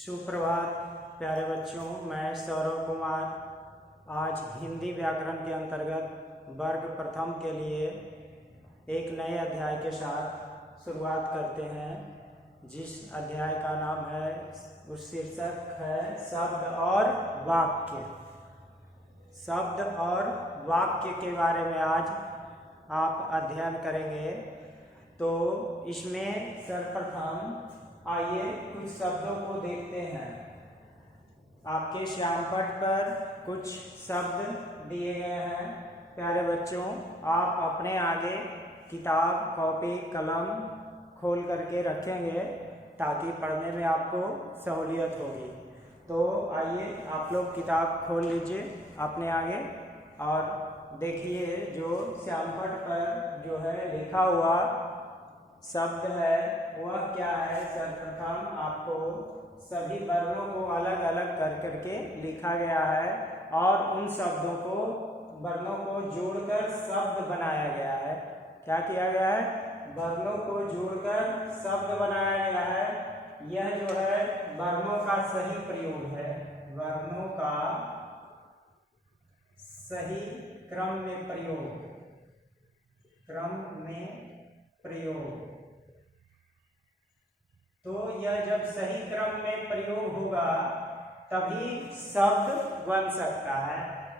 सुप्रभात प्यारे बच्चों, मैं सौरभ कुमार आज हिंदी व्याकरण के अंतर्गत वर्ग प्रथम के लिए एक नए अध्याय के साथ शुरुआत करते हैं, जिस अध्याय का नाम है, उस शीर्षक है शब्द और वाक्य। शब्द और वाक्य के बारे में आज आप अध्ययन करेंगे। तो इसमें सर्वप्रथम आइए कुछ शब्दों को देखते हैं। आपके श्यामपट पर कुछ शब्द दिए गए हैं। प्यारे बच्चों, आप अपने आगे किताब, कॉपी, कलम खोल करके रखेंगे ताकि पढ़ने में आपको सहूलियत होगी। तो आइए आप लोग किताब खोल लीजिए अपने आगे और देखिए जो श्यामपट पर जो है लिखा हुआ शब्द है वह क्या है। सर्वप्रथम आपको सभी वर्णों को अलग अलग कर करके लिखा गया है और उन शब्दों को, वर्णों को जोड़कर शब्द बनाया गया है। क्या किया गया है? वर्णों को जोड़कर शब्द बनाया गया है। यह जो है वर्णों का सही प्रयोग है, वर्णों का सही क्रम में प्रयोग, क्रम में प्रयोग। तो यह जब सही क्रम में प्रयोग होगा तभी शब्द बन सकता है।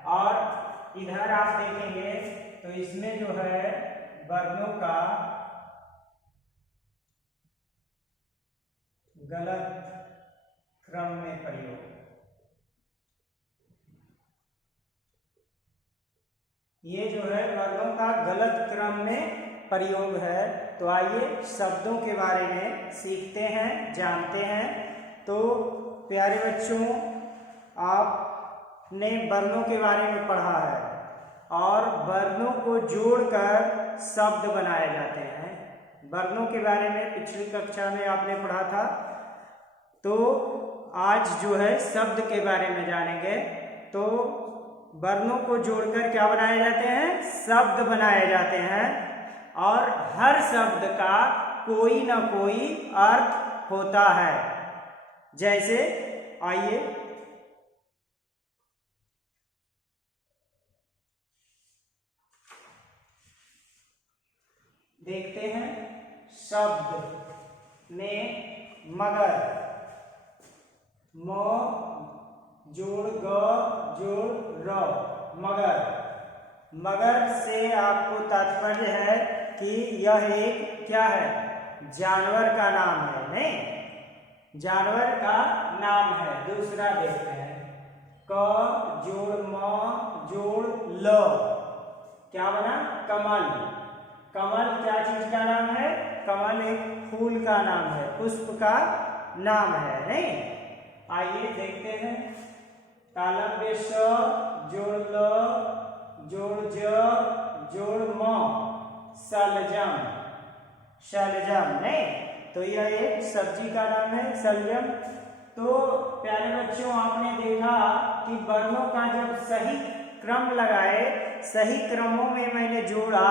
और इधर आप देखेंगे तो इसमें जो है वर्णों का गलत क्रम में प्रयोग, ये जो है वर्णों का गलत क्रम में प्रयोग है। तो आइए शब्दों के बारे में सीखते हैं, जानते हैं। तो प्यारे बच्चों, आपने वर्णों के बारे में पढ़ा है और वर्णों को जोड़कर शब्द बनाए जाते हैं। वर्णों के बारे में पिछली कक्षा में आपने पढ़ा था। तो आज जो है शब्द के बारे में जानेंगे। तो वर्णों को जोड़कर क्या बनाए जाते हैं? शब्द बनाए जाते हैं। और हर शब्द का कोई ना कोई अर्थ होता है। जैसे आइए देखते हैं। शब्द में मगर, म जोड़ ग जोड़ र, मगर। मगर से आपको तात्पर्य है कि यह एक क्या है? जानवर का नाम है, नहीं? जानवर का नाम है। दूसरा देखते हैं, क जोड़ म जोड़ ल, क्या बना? कमल। कमल क्या चीज का नाम है? कमल एक फूल का नाम है, पुष्प का नाम है, नहीं? आइए देखते हैं। तालव्य स जोड़ ल जोड़ ज जोड़ म, शलजम। शलजम, नहीं? तो यह एक सब्जी का नाम है, शलजम। तो प्यारे बच्चों, आपने देखा कि वर्णों का जब सही क्रम लगाए, सही क्रमों में मैंने जोड़ा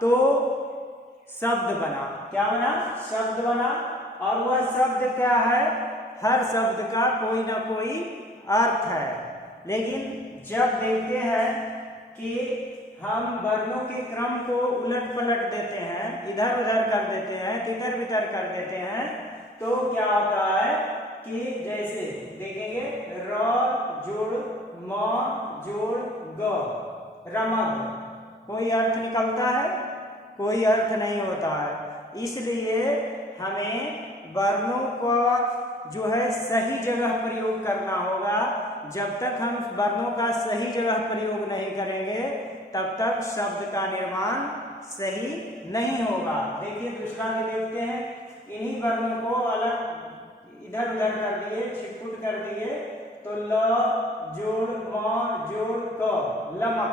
तो शब्द बना। क्या बना? शब्द बना। और वह शब्द क्या है? हर शब्द का कोई ना कोई अर्थ है। लेकिन जब देखते हैं कि हम वर्णों के क्रम को उलट पलट देते हैं, इधर उधर कर देते हैं, तितर बितर कर देते हैं, तो क्या होता है कि जैसे देखेंगे र जोड़ म जोड़ ग, रमग, कोई अर्थ निकलता है? कोई अर्थ नहीं होता है। इसलिए हमें वर्णों को जो है सही जगह प्रयोग करना होगा। जब तक हम वर्णों का सही जगह प्रयोग नहीं करेंगे तब तक शब्द का निर्माण सही नहीं होगा। देखिए दूसरा भी देखते हैं। इन्हीं वर्णों को अलग इधर उधर कर दिए, छिटपुट कर दिए, तो ल जोड़ म जोड़ क, लमक,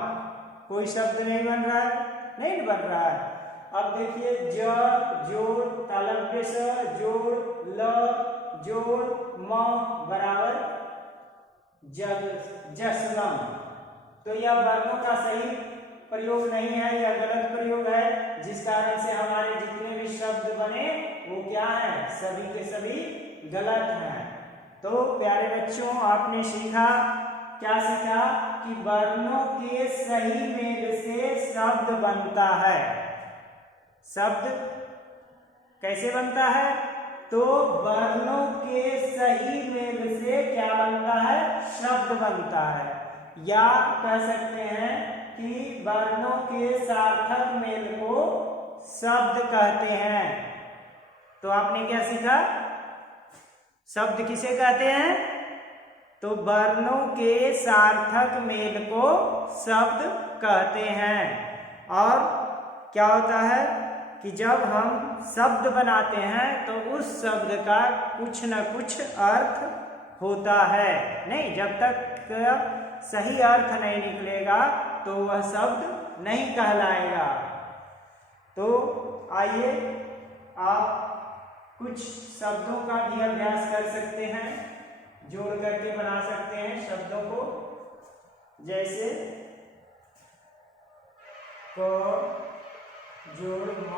कोई शब्द नहीं बन रहा है, नहीं बन रहा है। अब देखिए ज जोड़ तालव्य स जोड़ ल जोड़ म बराबर जल, जसलम। तो यह वर्णों का सही प्रयोग नहीं है, यह गलत प्रयोग है, जिस कारण से हमारे जितने भी शब्द बने वो क्या है? सभी के सभी गलत हैं। तो प्यारे बच्चों, आपने सीखा, क्या सीखा कि वर्णों के सही मेल से शब्द बनता है। शब्द कैसे बनता है? तो वर्णों के सही मेल से क्या बनता है? शब्द बनता है। या कह सकते हैं कि वर्णों के सार्थक मेल को शब्द कहते हैं। तो आपने क्या सीखा? शब्द किसे कहते हैं? तो वर्णों के सार्थक मेल को शब्द कहते हैं। और क्या होता है कि जब हम शब्द बनाते हैं तो उस शब्द का कुछ न कुछ अर्थ होता है। नहीं, जब तक सही अर्थ नहीं निकलेगा तो वह शब्द नहीं कहलाएगा। तो आइए आप कुछ शब्दों का भी अभ्यास कर सकते हैं, जोड़ करके बना सकते हैं शब्दों को। जैसे क जोड़ म,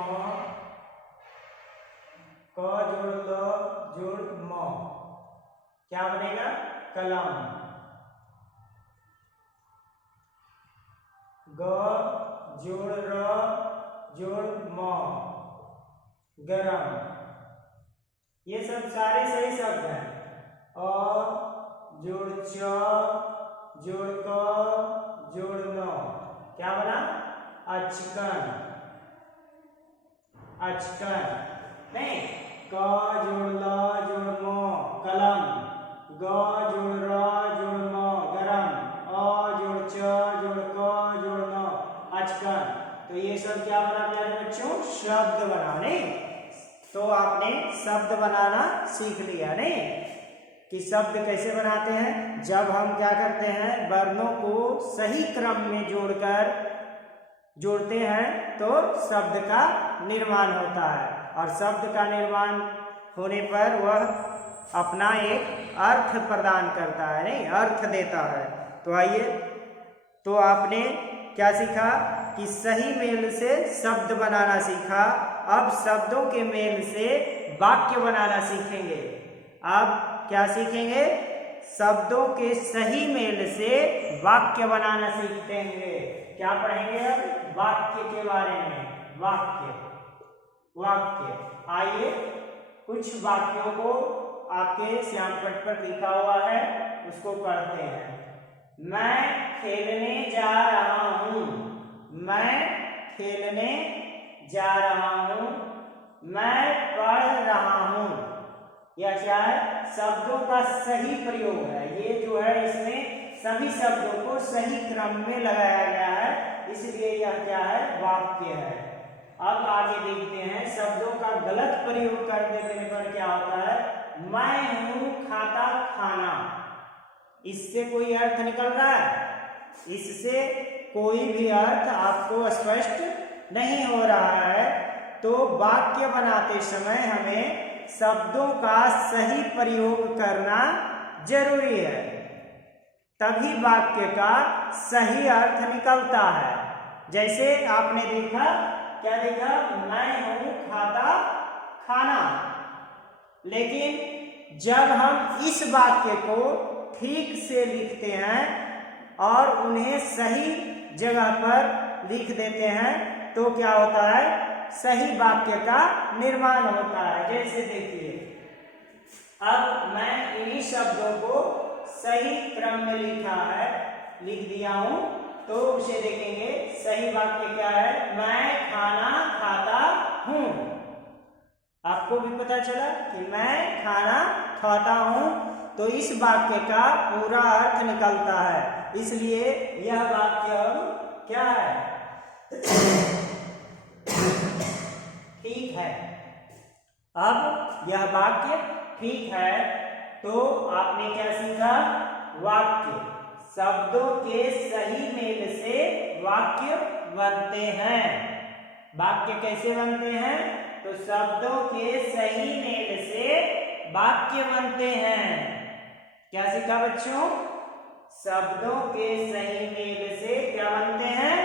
क जोड़ ल जोड़ म, क्या बनेगा? कलम। ग जोड़ र जोड़ म, गरम। ये सब सारे सही शब्द हैं। और जोड़ च जोड़ क जोड़ न, क्या बना? अचकन। अचकन। नहीं, क जोड़ ल जोड़ म, कलम। ग जोड़ र जोड़ म, गरम। अ जोड़ च जोड़ क जोड़ न, अचकन। तो ये सब क्या बना प्यारे बच्चों? शब्द बना। नहीं, तो आपने शब्द बनाना सीख लिया। नहीं कि शब्द कैसे बनाते हैं? जब हम क्या करते हैं, वर्णों को सही क्रम में जोड़ते हैं तो शब्द का निर्माण होता है। और शब्द का निर्माण होने पर वह अपना एक अर्थ प्रदान करता है, नहीं, अर्थ देता है। तो आइए, तो आपने क्या सीखा कि सही मेल से शब्द बनाना सीखा। अब शब्दों के मेल से वाक्य बनाना सीखेंगे। अब क्या सीखेंगे? शब्दों के सही मेल से वाक्य बनाना सीखेंगे। क्या पढ़ेंगे अब? वाक्य के बारे में। वाक्य। आइए कुछ वाक्यों को आपके श्यामपट्ट पर लिखा हुआ है, उसको पढ़ते हैं। मैं खेलने जा रहा हूँ। मैं खेलने जा रहा हूँ। मैं पढ़ रहा हूँ। यह क्या है? शब्दों का सही प्रयोग है। ये जो है, इसमें सभी शब्दों को सही क्रम में लगाया गया है, इसलिए यह क्या है? वाक्य है। अब आगे देखते हैं, शब्दों का गलत प्रयोग कर देने पर क्या होता है? मैं हूं खाता खाना। इससे कोई अर्थ निकल रहा है? इससे कोई भी अर्थ आपको स्पष्ट नहीं हो रहा है। तो वाक्य बनाते समय हमें शब्दों का सही प्रयोग करना जरूरी है, तभी वाक्य का सही अर्थ निकलता है। जैसे आपने देखा, क्या देखा? मैं हूं खाता खाना। लेकिन जब हम इस वाक्य को ठीक से लिखते हैं और उन्हें सही जगह पर लिख देते हैं तो क्या होता है? सही वाक्य का निर्माण होता है। जैसे देखिए, अब मैं इन्हीं शब्दों को सही क्रम में लिख दिया हूं, तो उसे देखेंगे। सही वाक्य क्या है? मैं खाना खाता हूं। आपको भी पता चला कि मैं खाना खाता हूं, तो इस वाक्य का पूरा अर्थ निकलता है। इसलिए यह वाक्य क्या है? ठीक है। अब यह वाक्य ठीक है, तो आपने क्या सीखा? वाक्य। शब्दों के सही मेल से वाक्य बनते हैं। वाक्य कैसे बनते हैं? तो शब्दों के सही मेल से वाक्य बनते हैं। क्या सीखा बच्चों? शब्दों के सही मेल से क्या बनते हैं?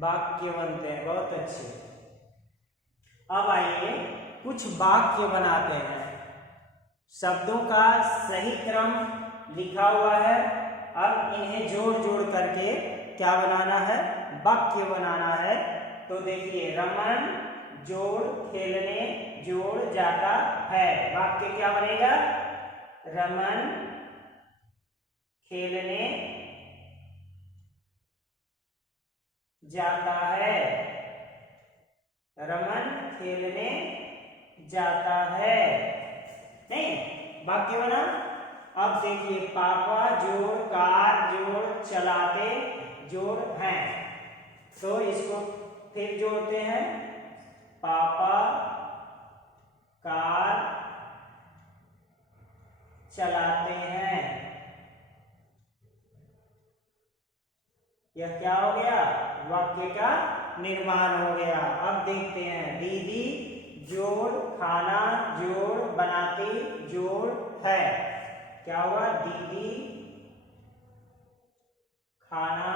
वाक्य बनते हैं। बहुत अच्छे। अब आइए कुछ वाक्य बनाते हैं। शब्दों का सही क्रम लिखा हुआ है। अब इन्हें जोड़ जोड़ करके क्या बनाना है, वाक्य बनाना है। तो देखिए, रमन जोड़ खेलने जोड़ जाता है, वाक्य क्या बनेगा, रमन खेलने जाता है, रमन खेलने जाता है, नहीं, वाक्य बना। अब देखिए, पापा जोड़ कार जोड़ चलाते जोड़ हैं, तो इसको फिर जोड़ते हैं, पापा कार चलाते हैं। यह क्या हो गया, वाक्य का निर्माण हो गया। अब देखते हैं, दीदी जोड़ खाना जोड़ बनाती जोड़ है, क्या हुआ, दीदी खाना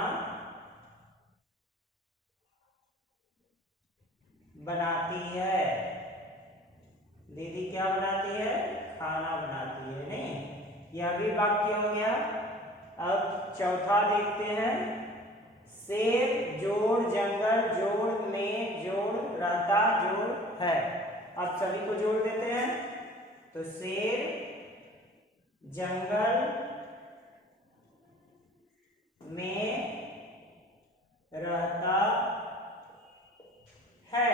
बनाती है, दीदी क्या बनाती है, खाना बनाती है, नहीं, यह भी वाक्य हो गया। अब चौथा देखते हैं, शेर जोड़ जंगल जोड़ में जोड़ रहता जोड़ है। अब सभी को जोड़ देते हैं, तो शेर जंगल में रहता है,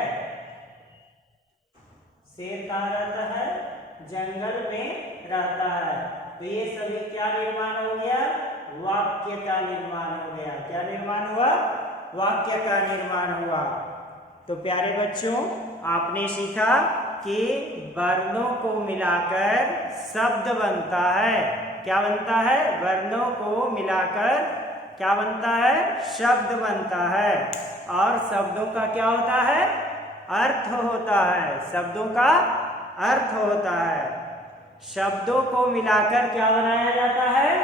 शेर कहाँ रहता है, जंगल में रहता है। तो ये सभी क्या निर्माण हो गया, वाक्य का निर्माण हो गया। क्या निर्माण हुआ, वाक्य का निर्माण हुआ। तो प्यारे बच्चों, आपने सीखा कि वर्णों को मिलाकर शब्द बनता है। क्या बनता है, वर्णों को मिलाकर क्या बनता है, शब्द बनता है। और शब्दों का क्या होता है, अर्थ होता है, शब्दों का अर्थ होता है। शब्दों को मिलाकर क्या बनाया जाता है,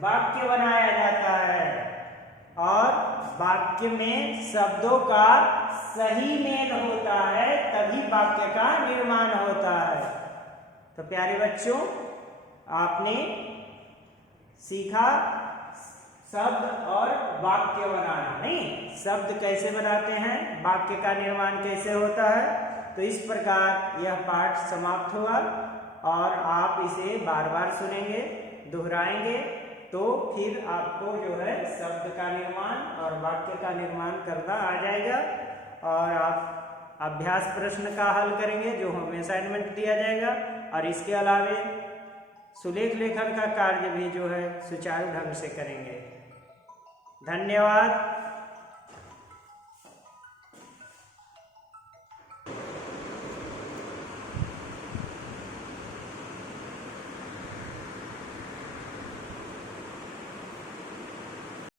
वाक्य बनाया जाता है। और वाक्य में शब्दों का सही मेल होता है, तभी वाक्य का निर्माण होता है। तो प्यारे बच्चों, आपने सीखा शब्द और वाक्य बनाना, नहीं, शब्द कैसे बनाते हैं, वाक्य का निर्माण कैसे होता है। तो इस प्रकार यह पाठ समाप्त हुआ, और आप इसे बार बार सुनेंगे, दोहराएंगे, तो फिर आपको जो है शब्द का निर्माण और वाक्य का निर्माण करना आ जाएगा। और आप अभ्यास प्रश्न का हल करेंगे, जो हमें असाइनमेंट दिया जाएगा। और इसके अलावे सुलेख लेखन का कार्य भी जो है सुचारू ढंग से करेंगे। धन्यवाद।